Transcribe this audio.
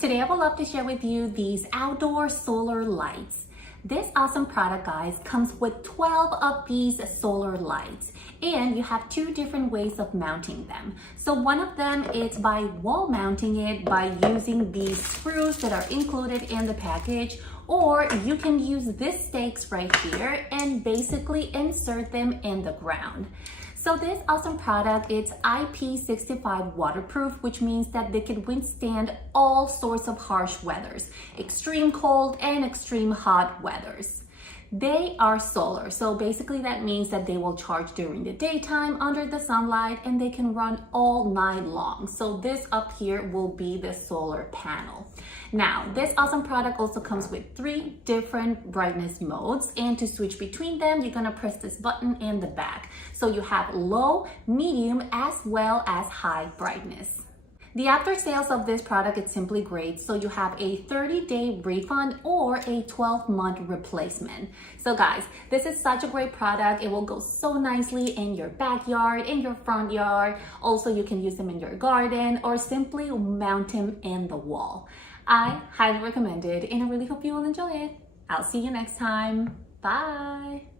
Today I would love to share with you these outdoor solar lights. This awesome product, guys, comes with 12 of these solar lights, and you have two different ways of mounting them. So one of them is by wall mounting it by using these screws that are included in the package, or you can use these stakes right here and basically insert them in the ground. So this awesome product, it's IP65 waterproof, which means that they can withstand all sorts of harsh weathers, extreme cold and extreme hot weathers. They are solar, so basically that means that they will charge during the daytime under the sunlight and they can run all night long. So this up here will be the solar panel. Now, this awesome product also comes with 3 different brightness modes, and to switch between them, you're gonna press this button in the back. So you have low, medium, as well as high brightness. The after sales of this product is simply great. So you have a 30-day refund or a 12-month replacement. So guys, this is such a great product. It will go so nicely in your backyard, in your front yard. Also, you can use them in your garden or simply mount them in the wall. I highly recommend it, and I really hope you will enjoy it. I'll see you next time. Bye.